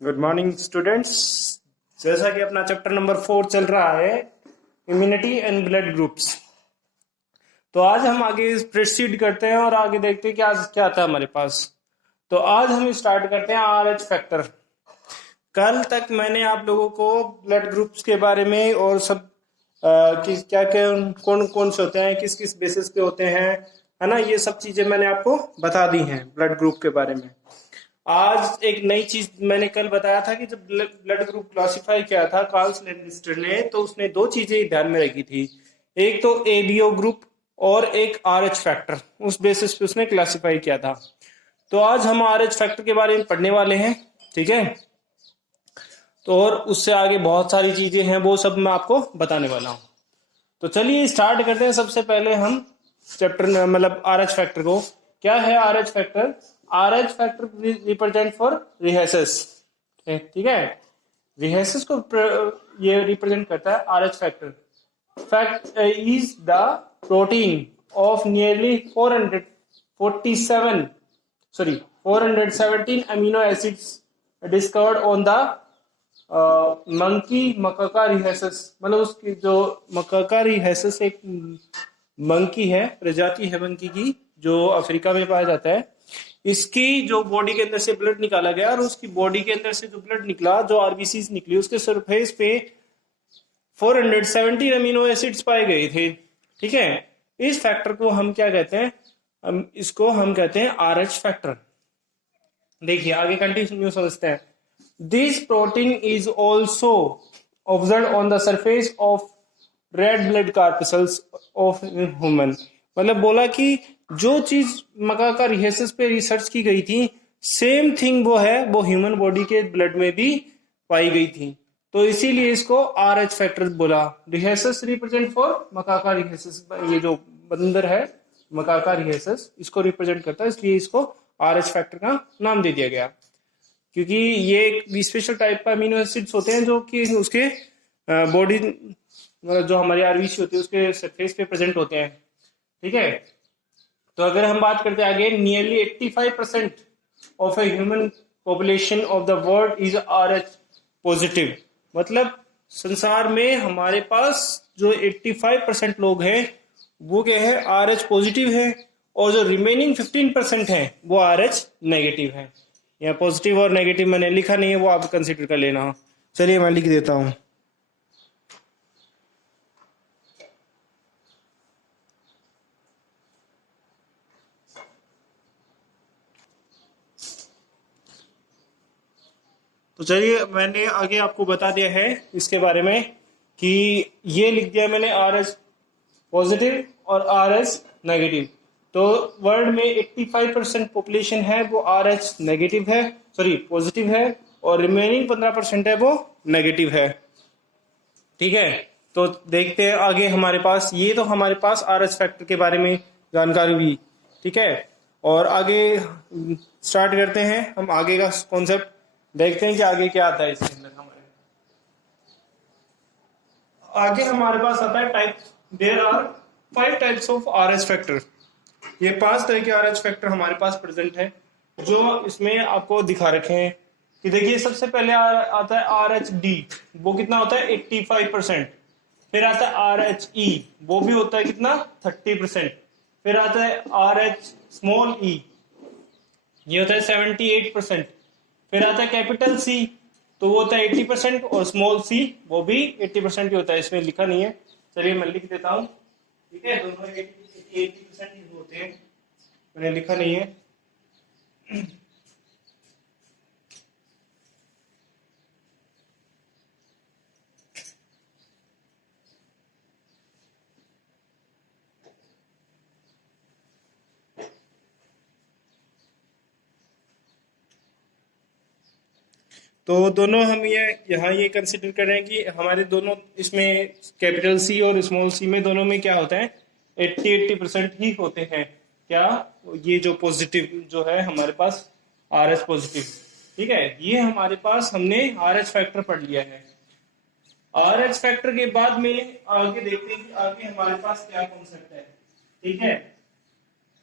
Good morning students. जैसा कि अपना चैप्टर नंबर 4 चल रहा है, इम्यूनिटी एंड ब्लड ग्रुप्स। तो आज हम आगे प्रोसीड करते हैं और आगे देखते हैं कि आज क्या आता है हमारे पास। तो आज हम स्टार्ट करते हैं RH फैक्टर। कल तक मैंने आप लोगों को ब्लड ग्रुप्स के बारे में और सब किस क्या क्या कौन कौन से होते हैं, किस किस बेसिस पे होते हैं, है ना, ये सब चीजें मैंने आपको बता दी हैं ब्लड ग्रुप के बारे में। आज एक नई चीज मैंने कल बताया था कि जब ब्लड ग्रुप क्लासिफाई किया था कार्ल लिस्टर ने, तो उसने दो चीजें ध्यान में रखी थी। एक तो एबीओ ग्रुप और एक RH फैक्टर, उस बेसिस पे उसने क्लासिफाई किया था। तो आज हम RH फैक्टर के बारे में पढ़ने वाले हैं, ठीक है। तो और उससे आगे बहुत सारी चीजें हैं, वो सब मैं आपको बताने वाला हूँ। तो चलिए स्टार्ट करते हैं। सबसे पहले हम चैप्टर मतलब RH फैक्टर को। क्या है RH factor? RH factor represent for rhesus, ठीक है। रिहेसिस को ये रिप्रेजेंट करता है RH factor. Fact is the protein of nearly 417 amino acids discovered on the monkey macaca rhesus. मतलब उसकी जो मकाका रिहेसिस एक मंकी है, प्रजाति है मंकी की, जो अफ्रीका में पाया जाता है। इसकी जो बॉडी के अंदर से ब्लड निकाला गया और उसकी बॉडी के अंदर से जो ब्लड निकला, जो आरबीसी निकली, उसके सरफेस पे 470 अमीनो एसिड्स पाए गए थे, ठीक है। इस फैक्टर को हम क्या कहते हैं? इसको हम कहते हैं RH फैक्टर। देखिए आगे कंटिन्यू समझते हैं। This protein is also observe on the surface of red blood corpuscles of human. मतलब बोला कि जो चीज मकाका रिहेसिस पे रिसर्च की गई थी, सेम थिंग वो है, वो ह्यूमन बॉडी के ब्लड में भी पाई गई थी। तो इसीलिए इसको RH फैक्टर बोला। रिहेसिस रिप्रेजेंट फॉर मकाका रिहेसिस, ये जो बंदर है मकाका रिहेसिस, इसको रिप्रेजेंट करता है, इसलिए इसको RH फैक्टर का नाम दे दिया गया। क्योंकि ये एक स्पेशल टाइप का अमीनो एसिड्स होते हैं जो कि उसके बॉडी मतलब जो हमारी आरबीसी होती है उसके सरफेस पे प्रेजेंट होते हैं, ठीक है। तो अगर हम बात करते हैं आगे, nearly 85% of a human population of the world is RH positive. मतलब संसार में हमारे पास जो 85% लोग हैं वो क्या है? RH पॉजिटिव है। और जो रिमेनिंग 15% है वो RH नेगेटिव है। या पॉजिटिव और नेगेटिव मैंने लिखा नहीं है, वो आप कंसिडर कर लेना। चलिए मैं लिख देता हूं। तो चलिए मैंने आगे आपको बता दिया है इसके बारे में कि ये लिख दिया मैंने RH पॉजिटिव और RH नेगेटिव। तो वर्ल्ड में 85% पॉपुलेशन है वो RH नेगेटिव है, सॉरी पॉजिटिव है, और रिमेनिंग 15% है वो नेगेटिव है, ठीक है। तो देखते हैं आगे हमारे पास, ये तो हमारे पास RH फैक्टर के बारे में जानकारी हुई, ठीक है। और आगे स्टार्ट करते हैं हम आगे का कॉन्सेप्ट। देखते हैं कि आगे क्या आता है इसके अंदर हमारे। आगे हमारे पास आता है type. There are 5 types of RH factor. ये 5 तरह के RH फैक्टर हमारे पास प्रेजेंट है, जो इसमें आपको दिखा रखे हैं। कि देखिए सबसे पहले आता है RH-D, वो कितना होता है? 85%। फिर आता है RH-E, वो भी होता है कितना? 30%। फिर आता है RH-E, ये होता है 78%। फिर आता है कैपिटल C, तो वो होता है 80%, और स्मॉल C वो भी 80% ही होता है। इसमें लिखा नहीं है, चलिए मैं लिख देता हूँ, ठीक है। दोनों 80% ही होते हैं, मैंने लिखा नहीं है। तो दोनों हम ये यहाँ ये कंसिडर कर रहे हैं कि हमारे दोनों इसमें कैपिटल C और स्मॉल C में दोनों में क्या होता है? 80% ही होते हैं। क्या? ये जो पॉजिटिव जो है हमारे पास RH पॉजिटिव, ठीक है। ये हमारे पास हमने RH फैक्टर पढ़ लिया है। RH फैक्टर के बाद में आगे देखते हैं कि आगे हमारे पास क्या कॉन्सेप्ट है, ठीक है।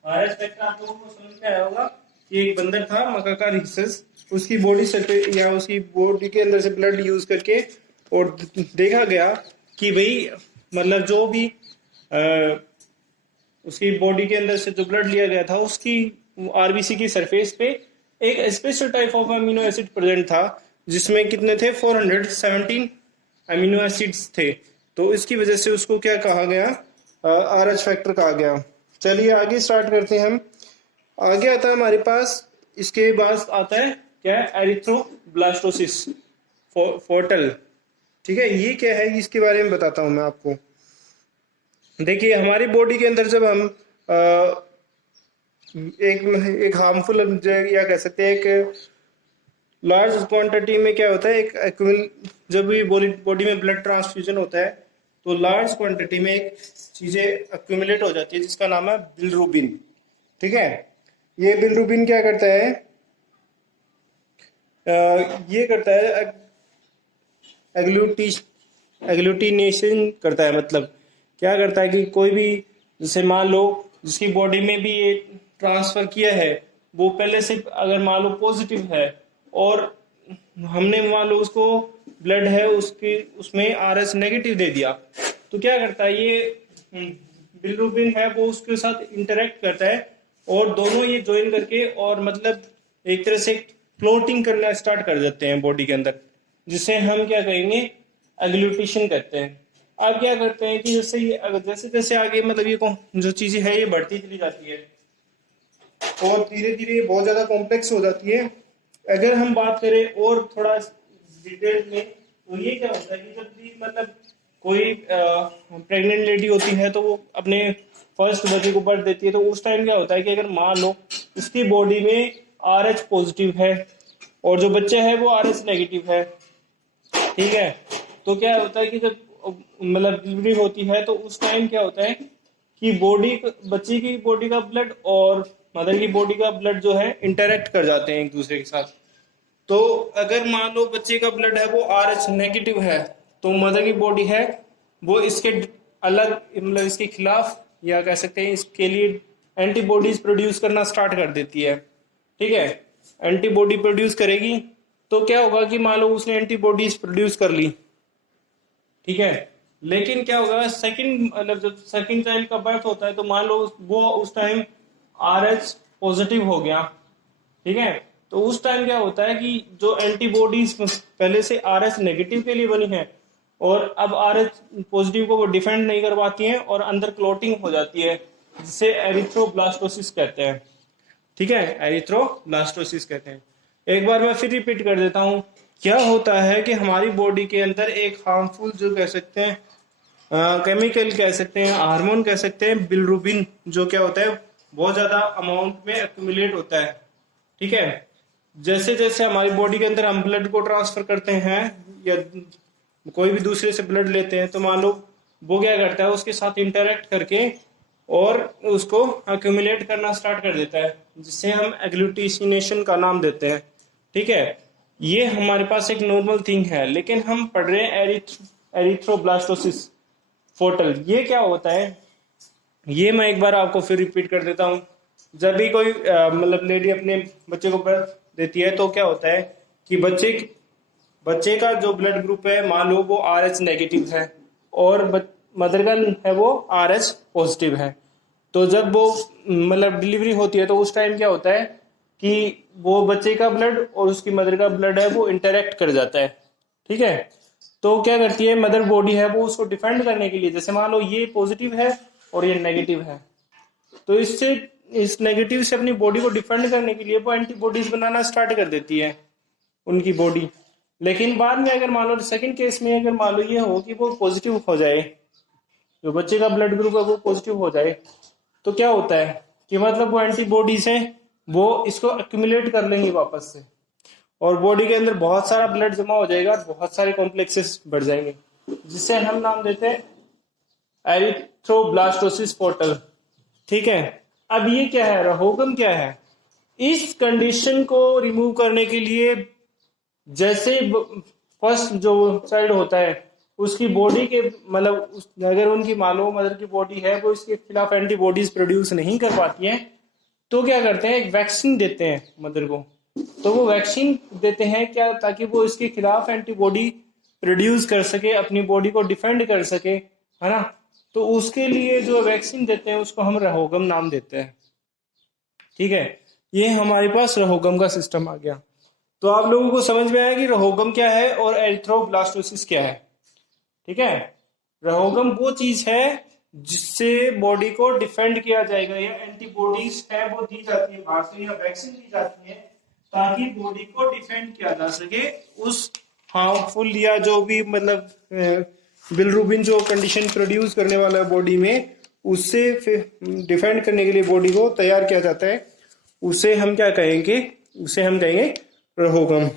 RH फैक्टर आप लोगों को समझ में आया होगा। कि एक बंदर था मकाका रिसेस, उसकी बॉडी से या उसकी बॉडी के अंदर से ब्लड यूज करके और देखा गया कि भाई मतलब जो भी उसकी बॉडी के अंदर से जो ब्लड लिया गया था उसकी आरबीसी की सरफेस पे एक special type of amino acid present था, जिसमें कितने थे 417 अमीनो एसिड्स थे। तो इसकी वजह से उसको क्या कहा गया, आरएच फैक्टर कहा गया। चलिए आगे स्टार्ट करते हैं हम। आगे आता है हमारे पास, इसके बाद आता है क्या, एरिथ्रोब्लास्टोसिस फोर्टल। ठीक है, ये क्या है इसके बारे में बताता हूं मैं आपको। देखिए हमारी बॉडी के अंदर जब हम एक हार्मफुल या कह सकते हैं एक लार्ज क्वांटिटी में क्या होता है, जब भी बॉडी में ब्लड ट्रांसफ्यूजन होता है तो लार्ज क्वांटिटी में एक चीजें एक्यूमुलेट हो जाती है जिसका नाम है बिलिरुबिन। ठीक है, ये बिलिरुबिन क्या करता है, ये करता है एग्लूटिनेशन करता है। मतलब क्या करता है कि कोई भी, जैसे मान लो जिसकी बॉडी में भी ये ट्रांसफर किया है वो पहले से अगर मान लो पॉजिटिव है और हमने मान लो उसको ब्लड है उसकी उसमें आरएच नेगेटिव दे दिया, तो क्या करता है ये बिलिरुबिन है वो उसके साथ इंटरेक्ट करता है और दोनों ये ज्वाइन करके और मतलब एक तरह से क्लोटिंग करना स्टार्ट कर देते हैं बॉडी के अंदर, जिसे हम क्या कहेंगे, एग्लूटिशन कहते हैं। अब क्या करते हैं कि जैसे जैसे आगे मतलब ये जो चीजें है ये बढ़ती चली जाती है और धीरे धीरे बहुत ज्यादा कॉम्प्लेक्स हो जाती है। अगर हम बात करें और थोड़ा डिटेल में तो ये क्या होता है कि जब भी मतलब कोई प्रेग्नेंट लेडी होती है तो वो अपने फर्स्ट बच्चे को बर्थ देती है, तो उस टाइम क्या होता है कि अगर मान लो उसकी बॉडी में आरएच पॉजिटिव है और जो बच्चा है वो आरएच नेगेटिव है। ठीक है, तो क्या होता है कि जब मतलब डिलीवरी होती है तो उस टाइम क्या होता है कि बच्चे की बॉडी का ब्लड और मदर की बॉडी का ब्लड जो है इंटरेक्ट कर जाते हैं एक दूसरे के साथ। तो अगर मान लो बच्चे का ब्लड है वो आरएच नेगेटिव है तो मदर की बॉडी है वो इसके अलग मतलब इसके खिलाफ या कह सकते हैं इसके लिए एंटीबॉडीज प्रोड्यूस करना स्टार्ट कर देती है। ठीक है, एंटीबॉडी प्रोड्यूस करेगी तो क्या होगा कि मान लो उसने एंटीबॉडीज प्रोड्यूस कर ली। ठीक है, लेकिन क्या होगा सेकंड मतलब जब सेकंड चाइल्ड का बर्थ होता है तो मान लो वो उस टाइम आरएच पॉजिटिव हो गया। ठीक है, तो उस टाइम क्या होता है कि जो एंटीबॉडीज पहले से आरएच नेगेटिव के लिए बनी है और अब आरएच पॉजिटिव को वो डिफेंड नहीं कर पाती हैं और अंदर क्लोटिंग हो जाती है, जिसे एरिथ्रोब्लास्टोसिस कहते हैं। ठीक है, एरिथ्रोब्लास्टोसिस कहते हैं। एक बार मैं फिर रिपीट कर देता हूं। क्या होता है कि हमारी बॉडी के अंदर एक हार्मफुल जो कह सकते हैं केमिकल कह सकते हैं, हार्मोन कह सकते हैं, बिलिरुबिन, जो क्या होता है बहुत ज्यादा अमाउंट में एक्यूमुलेट होता है। ठीक है, जैसे जैसे हमारी बॉडी के अंदर हम ब्लड को ट्रांसफर करते हैं या कोई भी दूसरे से ब्लड लेते हैं तो मान लो वो क्या करता है उसके साथ इंटरेक्ट करके और उसको एक्यूमुलेट करना स्टार्ट कर देता है, जिसे हम एग्लूटिनेशन का नाम देते हैं। ठीक है, ये हमारे पास एक नॉर्मल थिंग है, लेकिन हम पढ़ रहे हैं एरिथ्रोब्लास्टोसिस फोर्टल। ये क्या होता है ये मैं एक बार आपको फिर रिपीट कर देता हूँ। जब भी कोई मतलब लेडी अपने बच्चे को बर्थ देती है तो क्या होता है कि बच्चे का जो ब्लड ग्रुप है मान लो वो आरएच नेगेटिव है और मदर का है वो आरएच पॉजिटिव है। तो जब वो मतलब डिलीवरी होती है तो उस टाइम क्या होता है कि वो बच्चे का ब्लड और उसकी मदर का ब्लड है वो इंटरेक्ट कर जाता है। ठीक है, तो क्या करती है मदर बॉडी है वो उसको डिफेंड करने के लिए, जैसे मान लो ये पॉजिटिव है और ये नेगेटिव है, तो इस नेगेटिव से अपनी बॉडी को डिफेंड करने के लिए वो एंटीबॉडीज बनाना स्टार्ट कर देती है उनकी बॉडी। लेकिन बाद में अगर मान लो सेकंड केस में अगर मान लो ये हो कि वो पॉजिटिव हो जाए, जो बच्चे का ब्लड ग्रुप है वो पॉजिटिव हो जाए, तो क्या होता है कि मतलब वो एंटीबॉडीज है वो इसको एक्यूमुलेट कर लेंगी वापस से और बॉडी के अंदर बहुत सारा ब्लड जमा हो जाएगा, बहुत सारे कॉम्प्लेक्सेस बढ़ जाएंगे, जिससे हम नाम देते हैं एरिथ्रोब्लास्टोसिस पोर्टल। ठीक है, अब ये क्या है, रोगम क्या है? इस कंडीशन को रिमूव करने के लिए जैसे फर्स्ट जो चाइल्ड होता है उसकी बॉडी के मतलब अगर उनकी मानो मदर की बॉडी है वो इसके खिलाफ एंटीबॉडीज प्रोड्यूस नहीं कर पाती है, तो क्या करते हैं, एक वैक्सीन देते हैं मदर को। तो वो वैक्सीन देते हैं क्या, ताकि वो इसके खिलाफ एंटीबॉडी प्रोड्यूस कर सके, अपनी बॉडी को डिफेंड कर सके, है ना। तो उसके लिए जो वैक्सीन देते हैं उसको हम रहोगम नाम देते हैं। ठीक है, ये हमारे पास रहोगम का सिस्टम आ गया। तो आप लोगों को समझ में आया कि रहोगम क्या है और एरिथ्रोब्लास्टोसिस क्या है। ठीक है, रहोगम वो चीज है जिससे बॉडी को डिफेंड किया जाएगा, या एंटीबॉडीज है वो दी जाती है बाहर से, या वैक्सीन दी जाती है ताकि बॉडी को डिफेंड किया जा सके उस हार्मफुल या जो भी मतलब बिलरुबिन जो कंडीशन प्रोड्यूस करने वाला है बॉडी में, उससे डिफेंड करने के लिए बॉडी को तैयार किया जाता है। उसे हम क्या कहेंगे, उसे हम कहेंगे रहोगम।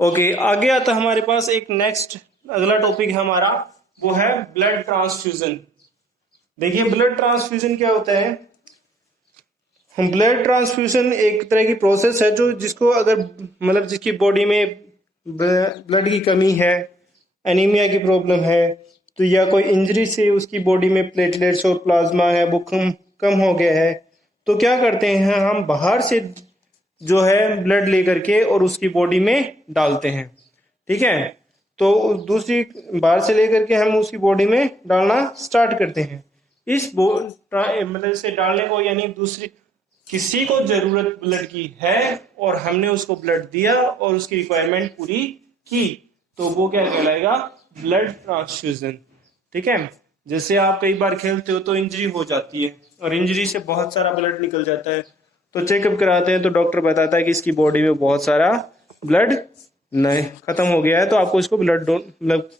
ओके, आगे आता हमारे पास एक नेक्स्ट अगला टॉपिक है हमारा, वो है ब्लड ट्रांसफ्यूजन। देखिए ब्लड ट्रांसफ्यूजन क्या होता है। हम ब्लड ट्रांसफ्यूजन एक तरह की प्रोसेस है जो जिसको अगर मतलब जिसकी बॉडी में ब्लड की कमी है, एनीमिया की प्रॉब्लम है, तो या कोई इंजरी से उसकी बॉडी में प्लेटलेट्स और प्लाज्मा है वो कम हो गया है, तो क्या करते हैं हम बाहर से जो है ब्लड लेकर के और उसकी बॉडी में डालते हैं। ठीक है, तो दूसरी बाहर से लेकर के हम उसकी बॉडी में डालना स्टार्ट करते हैं। इस मतलब से डालने को, यानी दूसरी किसी को जरूरत ब्लड की है और हमने उसको ब्लड दिया और उसकी रिक्वायरमेंट पूरी की, तो वो क्या कहलाएगा, ब्लड ट्रांसफ्यूजन। ठीक है, जैसे आप कई बार खेलते हो तो इंजरी हो जाती है और इंजरी से बहुत सारा ब्लड निकल जाता है, तो चेकअप कराते हैं तो डॉक्टर बताता है कि इसकी बॉडी में बहुत सारा ब्लड नहीं खत्म हो गया है, तो आपको इसको ब्लड मतलब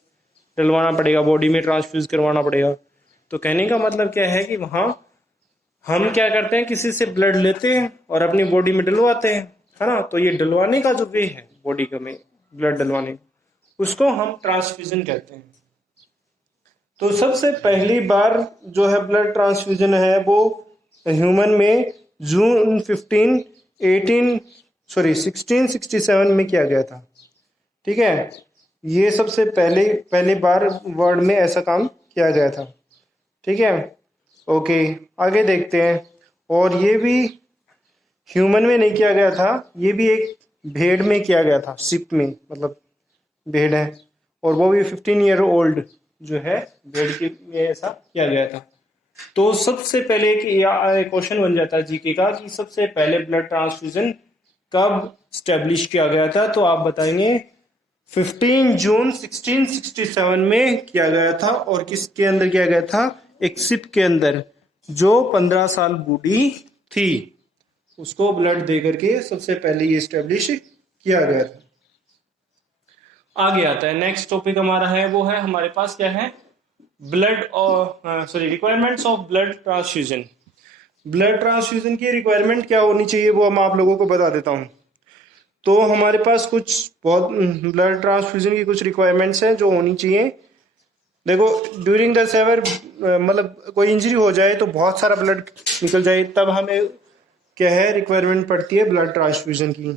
डलवाना पड़ेगा, बॉडी में ट्रांसफ्यूज करवाना पड़ेगा। तो कहने का मतलब क्या है कि वहां हम क्या करते हैं, किसी से ब्लड लेते हैं और अपनी बॉडी में डलवाते हैं, है ना। तो ये डलवाने का जो वे है बॉडी का में ब्लड डलवाने, उसको हम ट्रांसफ्यूजन कहते हैं। तो सबसे पहली बार जो है ब्लड ट्रांसफ्यूजन है वो ह्यूमन में जून 1667 में किया गया था। ठीक है, ये सबसे पहली बार वर्ल्ड में ऐसा काम किया गया था। ठीक है, ओके आगे देखते हैं। और ये भी ह्यूमन में नहीं किया गया था, ये भी एक भेड़ में किया गया था, शिप में, मतलब भेड़ है और वो भी 15 ईयर ओल्ड जो है भेड़ के में ऐसा किया गया था। तो सबसे पहले क्वेश्चन बन जाता है जीके का कि सबसे पहले ब्लड ट्रांसफ्यूजन कब स्टेब्लिश किया गया था, तो आप बताएंगे 15 जून 1667 में किया गया था। और किसके अंदर किया गया था, एक शिप के अंदर जो 15 साल बूढ़ी थी, उसको ब्लड दे करके सबसे पहले ये स्टेब्लिश किया गया था। आगे आता है नेक्स्ट टॉपिक हमारा है, वो है हमारे पास क्या है, ब्लड और requirements of blood transfusion. Blood transfusion की रिक्वायरमेंट क्या होनी चाहिए वो मैं आप लोगों को बता देता हूँ। तो हमारे पास कुछ बहुत ब्लड ट्रांसफ्यूजन की कुछ रिक्वायरमेंट्स हैं जो होनी चाहिए। देखो ड्यूरिंग द सेवर मतलब कोई इंजरी हो जाए तो बहुत सारा ब्लड निकल जाए, तब हमें क्या है रिक्वायरमेंट पड़ती है ब्लड ट्रांसफ्यूजन की।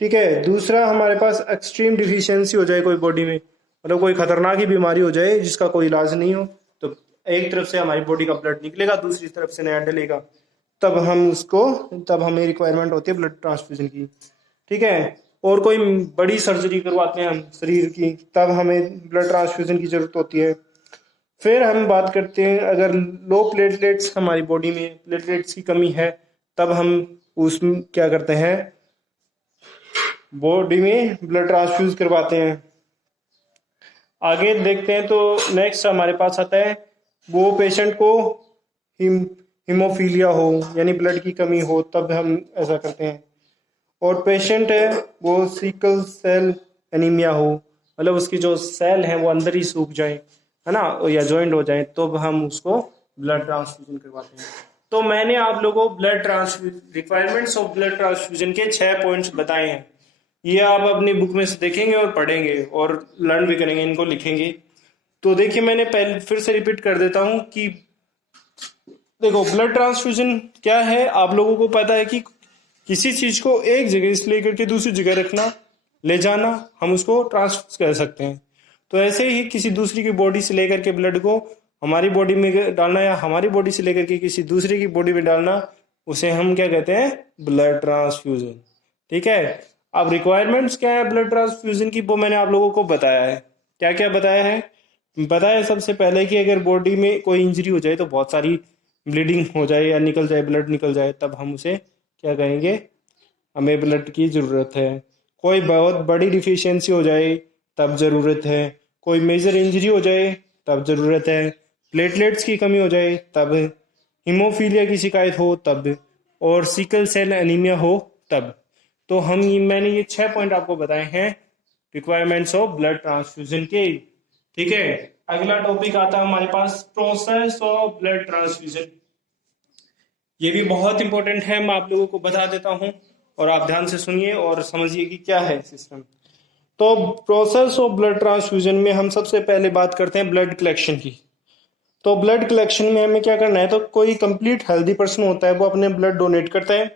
ठीक है, दूसरा हमारे पास एक्सट्रीम डिफिशियंसी हो जाए कोई बॉडी में, मतलब कोई खतरनाक ही बीमारी हो जाए जिसका कोई इलाज नहीं हो, तो एक तरफ से हमारी बॉडी का ब्लड निकलेगा, दूसरी तरफ से नया डलेगा, तब हमें रिक्वायरमेंट होती है ब्लड ट्रांसफ्यूजन की। ठीक है, और कोई बड़ी सर्जरी करवाते हैं हम शरीर की, तब हमें ब्लड ट्रांसफ्यूजन की जरूरत होती है। फिर हम बात करते हैं अगर लो प्लेटलेट्स हमारी बॉडी में प्लेटलेट्स की कमी है, तब हम उसमें क्या करते हैं, बॉडी में ब्लड ट्रांसफ्यूज करवाते हैं। आगे देखते हैं तो नेक्स्ट हमारे पास आता है वो पेशेंट को हीमोफीलिया हो यानी ब्लड की कमी हो, तब हम ऐसा करते हैं। और पेशेंट है वो सिकल सेल एनीमिया हो, मतलब उसकी जो सेल है वो अंदर ही सूख जाए, है ना, या ज्वाइंट हो जाए, तो हम उसको ब्लड ट्रांसफ्यूजन करवाते हैं। तो मैंने आप लोगों को रिक्वायरमेंट्स ऑफ ब्लड ट्रांसफ्यूजन के 6 पॉइंट्स बताए हैं। ये आप अपनी बुक में से देखेंगे और पढ़ेंगे और लर्न भी करेंगे, इनको लिखेंगे। तो देखिए मैंने पहले फिर से रिपीट कर देता हूं कि देखो ब्लड ट्रांसफ्यूजन क्या है, आप लोगों को पता है कि किसी चीज को एक जगह से लेकर के दूसरी जगह रखना, ले जाना, हम उसको ट्रांसफ्यूज कर सकते हैं। तो ऐसे ही किसी दूसरी की बॉडी से लेकर के ब्लड को हमारी बॉडी में डालना या हमारी बॉडी से लेकर के किसी दूसरे की बॉडी में डालना, उसे हम क्या कहते हैं, ब्लड ट्रांसफ्यूजन। ठीक है। अब रिक्वायरमेंट्स क्या है ब्लड ट्रांसफ्यूजन की, वो मैंने आप लोगों को बताया है। क्या क्या बताया है? बताया सबसे पहले कि अगर बॉडी में कोई इंजरी हो जाए, तो बहुत सारी ब्लीडिंग हो जाए या निकल जाए, ब्लड निकल जाए, तब हम उसे क्या कहेंगे, हमें ब्लड की ज़रूरत है। कोई बहुत बड़ी डिफिशियंसी हो जाए तब ज़रूरत है। कोई मेजर इंजरी हो जाए तब ज़रूरत है। प्लेटलेट्स की कमी हो जाए तब, हीमोफीलिया की शिकायत हो तब, और सिकल सेल एनीमिया हो तब। तो मैंने ये 6 पॉइंट आपको बताए हैं रिक्वायरमेंट्स ऑफ ब्लड ट्रांसफ्यूजन के। ठीक है। अगला टॉपिक आता है हमारे पास, प्रोसेस ऑफ ब्लड ट्रांसफ्यूजन। ये भी बहुत इंपॉर्टेंट है, मैं आप लोगों को बता देता हूं और आप ध्यान से सुनिए और समझिए कि क्या है सिस्टम। तो प्रोसेस ऑफ ब्लड ट्रांसफ्यूजन में हम सबसे पहले बात करते हैं ब्लड कलेक्शन की। तो ब्लड कलेक्शन में हमें क्या करना है, तो कोई कंप्लीट हेल्दी पर्सन होता है वो अपने ब्लड डोनेट करता है।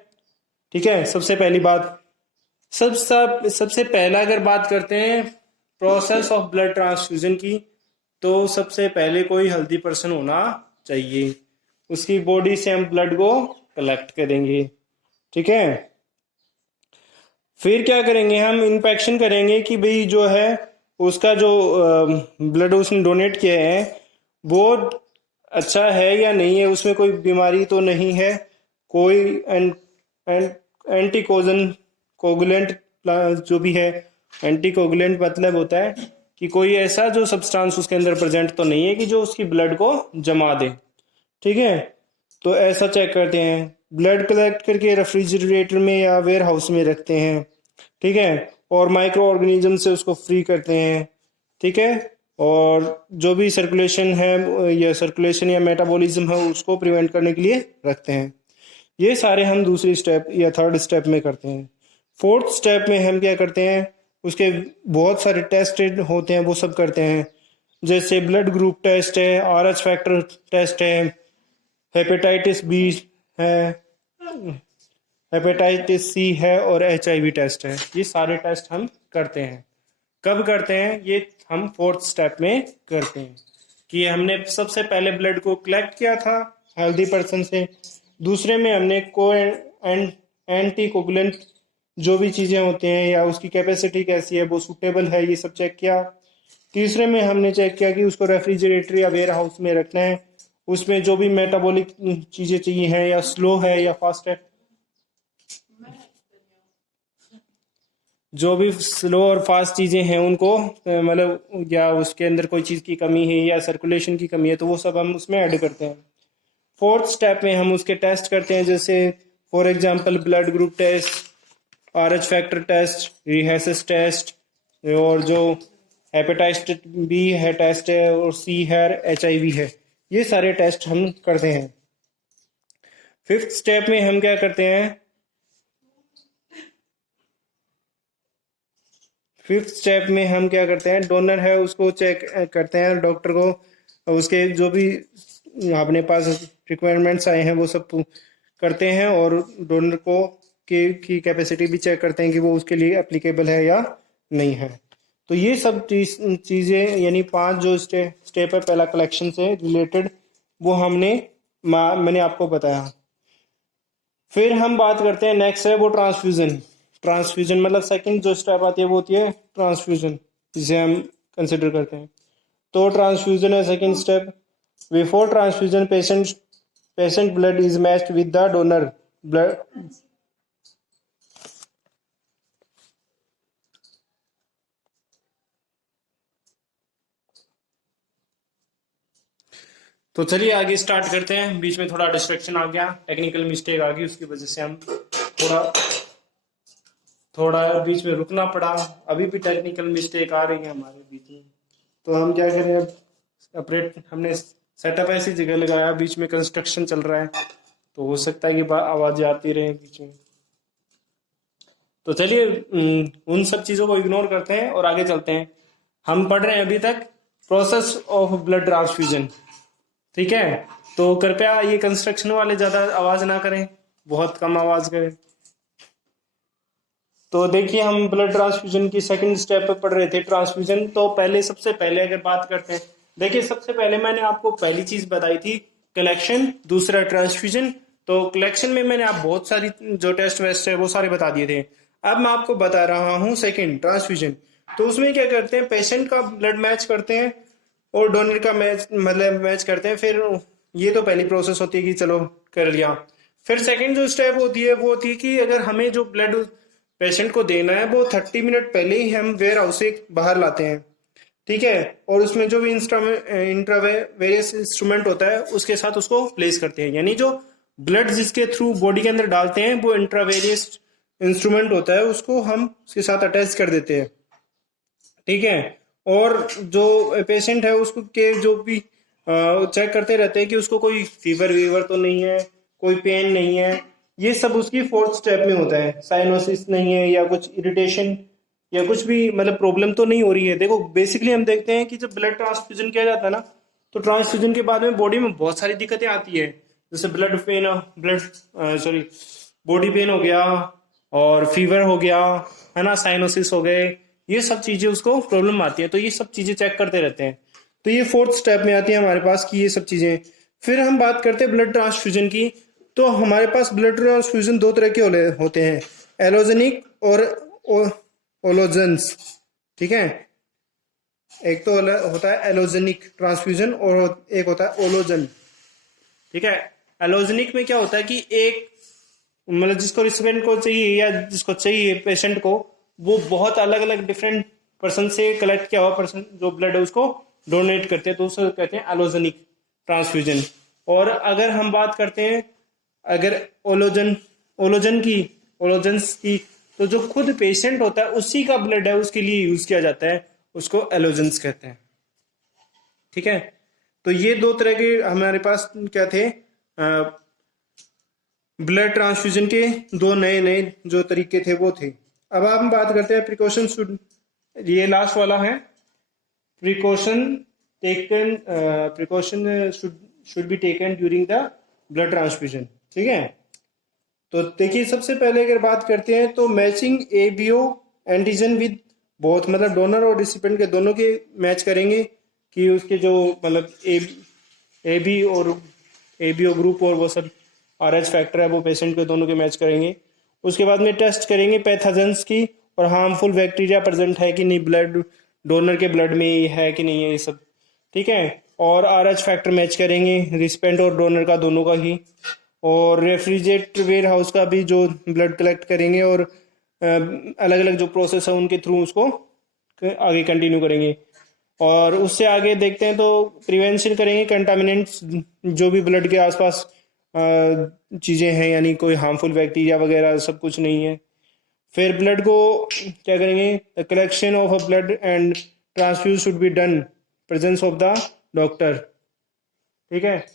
ठीक है। सबसे पहली बात, सबसे पहला अगर बात करते हैं प्रोसेस ऑफ ब्लड ट्रांसफ्यूजन की, तो सबसे पहले कोई हेल्दी पर्सन होना चाहिए। उसकी बॉडी से हम ब्लड को कलेक्ट करेंगे। ठीक है। फिर क्या करेंगे, हम इंस्पेक्शन करेंगे कि भाई जो है उसका जो ब्लड उसने डोनेट किया है वो अच्छा है या नहीं है, उसमें कोई बीमारी तो नहीं है, कोई एंटी कोगुलेंट जो भी है, एंटी कोगुलेंट मतलब होता है कि कोई ऐसा जो सब्सटेंस उसके अंदर प्रेजेंट तो नहीं है कि जो उसकी ब्लड को जमा दे। ठीक है। तो ऐसा चेक करते हैं। ब्लड कलेक्ट करके रेफ्रिजरेटर में या वेयर हाउस में रखते हैं। ठीक है। और माइक्रो ऑर्गेनिज्म से उसको फ्री करते हैं। ठीक है। और जो भी सर्कुलेशन है या मेटाबॉलिज्म है उसको प्रिवेंट करने के लिए रखते हैं। ये सारे हम दूसरी स्टेप या थर्ड स्टेप में करते हैं। फोर्थ स्टेप में हम क्या करते हैं, उसके बहुत सारे टेस्ट होते हैं वो सब करते हैं। जैसे ब्लड ग्रुप टेस्ट है, RH फैक्टर टेस्ट है, हेपेटाइटिस बी है, हेपेटाइटिस सी है और HIV टेस्ट है। ये सारे टेस्ट हम करते हैं। कब करते हैं ये, हम फोर्थ स्टेप में करते हैं कि हमने सबसे पहले ब्लड को कलेक्ट किया था हेल्दी पर्सन से, दूसरे में हमने को एंटी कोगुलेंट जो भी चीज़ें होती हैं या उसकी कैपेसिटी कैसी है, वो सूटेबल है, ये सब चेक किया। तीसरे में हमने चेक किया कि उसको रेफ्रिजरेटर या वेयर हाउस में रखना है, उसमें जो भी मेटाबॉलिक चीज़ें चाहिए हैं या स्लो है या फास्ट है, जो भी स्लो और फास्ट चीज़ें हैं उनको मतलब या उसके अंदर कोई चीज़ की कमी है या सर्कुलेशन की कमी है तो वो सब हम उसमें ऐड करते हैं। फोर्थ स्टेप में हम उसके टेस्ट करते हैं, जैसे for example blood group test, RH factor test, rhesus test, और जो हेपेटाइटिस बी है टेस्ट है, और C है, HIV है, ये सारे टेस्ट हम करते हैं। फिफ्थ स्टेप में हम क्या करते हैं, डोनर है उसको चेक करते हैं, डॉक्टर को उसके जो भी अपने पास रिक्वायरमेंट्स आए हैं वो सब करते हैं, और डोनर को की कैपेसिटी भी चेक करते हैं कि वो उसके लिए एप्लीकेबल है या नहीं है। तो ये सब चीज़ें यानी 5 जो स्टेप है पहला कलेक्शन से रिलेटेड, वो मैंने आपको बताया। फिर हम बात करते हैं, नेक्स्ट है वो ट्रांसफ्यूजन मतलब सेकंड जो स्टेप आती है वो होती है ट्रांसफ्यूजन, जिसे हम कंसिडर करते हैं। तो ट्रांसफ्यूजन है second step. Before transfusion patient blood is matched with the donor blood. तो चलिए आगे स्टार्ट करते हैं। बीच में थोड़ा डिस्ट्रैक्शन आ गया, टेक्निकल मिस्टेक आ गई, उसकी वजह से हम थोड़ा बीच में रुकना पड़ा। अभी भी टेक्निकल मिस्टेक आ रही है हमारे बीच में, तो हम क्या करें, अब हमने सेटअप ऐसी जगह लगाया, बीच में कंस्ट्रक्शन चल रहा है, तो हो सकता है कि आवाजें आती रहे बीच में। तो चलिए उन सब चीज़ों को इग्नोर करते हैं और आगे चलते हैं। हम पढ़ रहे हैं अभी तक प्रोसेस ऑफ ब्लड ट्रांसफ्यूजन। ठीक है। तो कृपया ये कंस्ट्रक्शन वाले ज़्यादा आवाज़ ना करें, बहुत कम आवाज़ करें। तो देखिए हम ब्लड ट्रांसफ्यूजन की सेकंड स्टेप पे पढ़ रहे थे ट्रांसफ्यूजन। तो सबसे पहले अगर बात करते हैं देखिए सबसे पहले मैंने आपको पहली चीज बताई थी कलेक्शन, दूसरा ट्रांसफ्यूजन। तो कलेक्शन में मैंने आप बहुत सारी जो टेस्ट वेस्ट है वो सारे बता दिए थे। अब मैं आपको बता रहा हूँ सेकंड ट्रांसफ्यूजन। तो उसमें क्या करते हैं, पेशेंट का ब्लड मैच करते हैं और डोनर का मैच मतलब मैच करते हैं। फिर ये तो पहली प्रोसेस होती है कि चलो कर लिया। फिर सेकंड जो स्टेप होती है वो होती है कि अगर हमें जो ब्लड पेशेंट को देना है वो 30 मिनट पहले ही हम वेयर हाउस से बाहर लाते हैं, ठीक है। और उसमें जो भी इंट्रावेरियस इंस्ट्रूमेंट होता है उसके साथ उसको प्लेस करते हैं, यानी जो ब्लड जिसके थ्रू बॉडी के अंदर डालते हैं वो इंट्रावेरियस इंस्ट्रूमेंट होता है, उसको हम उसके साथ अटैच कर देते हैं, ठीक है। और जो पेशेंट है उसको के जो भी चेक करते रहते हैं कि उसको कोई फीवर वीवर तो नहीं है, कोई पेन नहीं है। ये सब उसकी फोर्थ स्टेप में होता है। साइनोसिस नहीं है या कुछ इरिटेशन या कुछ भी मतलब प्रॉब्लम तो नहीं हो रही है। देखो बेसिकली हम देखते हैं कि जब ब्लड ट्रांसफ्यूजन किया जाता है ना, तो ट्रांसफ्यूजन के बाद में बॉडी में बहुत सारी दिक्कतें आती है, जैसे ब्लड बॉडी पेन हो गया और फीवर हो गया, है ना, साइनोसिस हो गए। ये सब चीजें उसको प्रॉब्लम आती है, तो ये सब चीजें चेक करते रहते हैं। तो ये फोर्थ स्टेप में आती है हमारे पास कि ये सब चीजें। फिर हम बात करते हैं ब्लड ट्रांसफ्यूजन की। तो हमारे पास ब्लड ट्रांसफ्यूजन दो तरह के होते हैं, एलोजेनिक और ओलोजेंस, ठीक है। एक तो होता है एलोजेनिक ट्रांसफ्यूजन और एक होता है ओलोजन, ठीक है। एलोजेनिक में क्या होता है कि एक मतलब जिसको रिसिपेंट को चाहिए या जिसको चाहिए पेशेंट को, वो बहुत अलग अलग डिफरेंट पर्सन से कलेक्ट किया हुआ पर्सन जो ब्लड है उसको डोनेट करते हैं, तो उसको कहते हैं एलोजेनिक ट्रांसफ्यूजन। और अगर हम बात करते हैं अगर ओलोजेंस की, तो जो खुद पेशेंट होता है उसी का ब्लड है उसके लिए यूज किया जाता है, उसको एलोजेंस कहते हैं, ठीक है। तो ये दो तरह के हमारे पास क्या थे, ब्लड ट्रांसफ्यूजन के दो नए नए जो तरीके थे वो थे। अब हम बात करते हैं प्रिकॉशन ये लास्ट वाला है, precaution should be taken during the blood transfusion, ठीक है। तो देखिए सबसे पहले अगर बात करते हैं तो matching ABO antigen with both, मतलब डोनर और रिसिपेंट के दोनों के मैच करेंगे कि उसके जो मतलब एबीओ ग्रुप और वो सब आरएच फैक्टर है वो पेशेंट के दोनों के मैच करेंगे। उसके बाद में टेस्ट करेंगे पैथोजेंस की और हार्मफुल बैक्टीरिया प्रेजेंट है कि नहीं ब्लड डोनर के ब्लड में है कि नहीं है, ये सब, ठीक है। और आरएच फैक्टर मैच करेंगे रिसिपेंट और डोनर का, दोनों का ही। और रेफ्रिजरेट वेयर हाउस का भी जो ब्लड कलेक्ट करेंगे और अलग अलग जो प्रोसेस है उनके थ्रू उसको आगे कंटिन्यू करेंगे। और उससे आगे देखते हैं तो प्रिवेंशन करेंगे कंटामिनेंट्स जो भी ब्लड के आसपास चीज़ें हैं, यानी कोई हार्मफुल बैक्टीरिया वगैरह सब कुछ नहीं है। फिर ब्लड को क्या करेंगे, the collection of a blood and transfuse should be done presence of the doctor, ठीक है।